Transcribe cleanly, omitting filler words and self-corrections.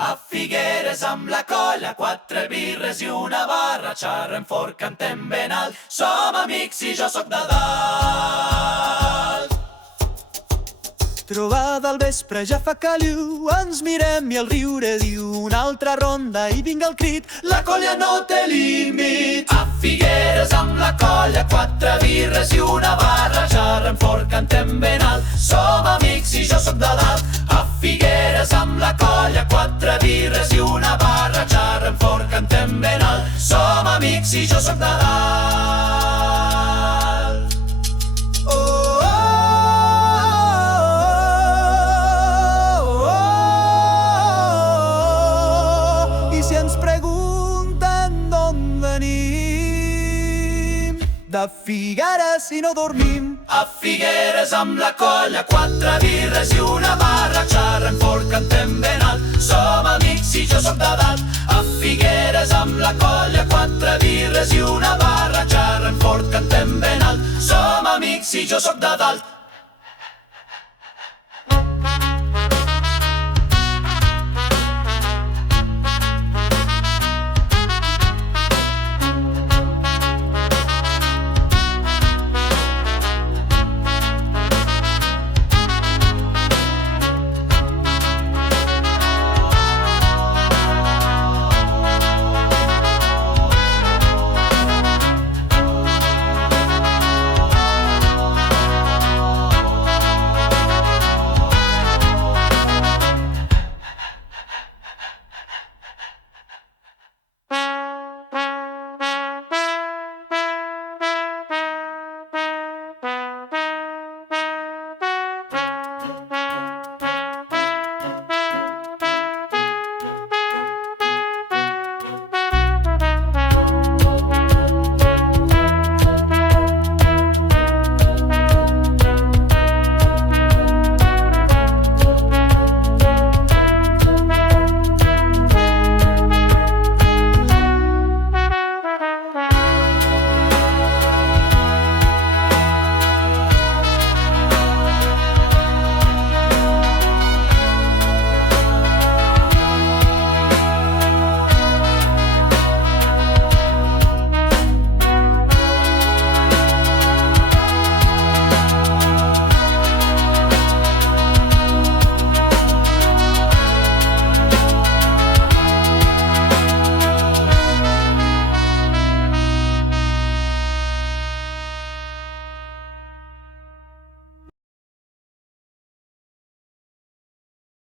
A Figueres amb la colla, 4 birres i una barra, xarrem fort, cantem ben alt, som amics i jo sóc de dalt. Trobada al vespre ja fa caliu, ens mirem i el riure diu una altra ronda i vinga el crit, la colla no té límit. A Figueres amb la colla, 4 birres i una barra, xarrem fort, cantem ben alt, som amics i jo sóc de dalt. A Figueres amb la colla, 4 birres i una barra, xarrem fort, cantem ben alt, som amics i jo sóc de dalt. I si ens pregunten d'on venim, de Figueres i no dormim. A Figueres amb la colla, 4 birres i una barra, xarrem fort, cantem ben alt, som amics i jo sóc de dalt. A Figueres amb la colla, 4 birres i una barra, xarrem fort, cantem ben alt, som amics i jo sóc de dalt.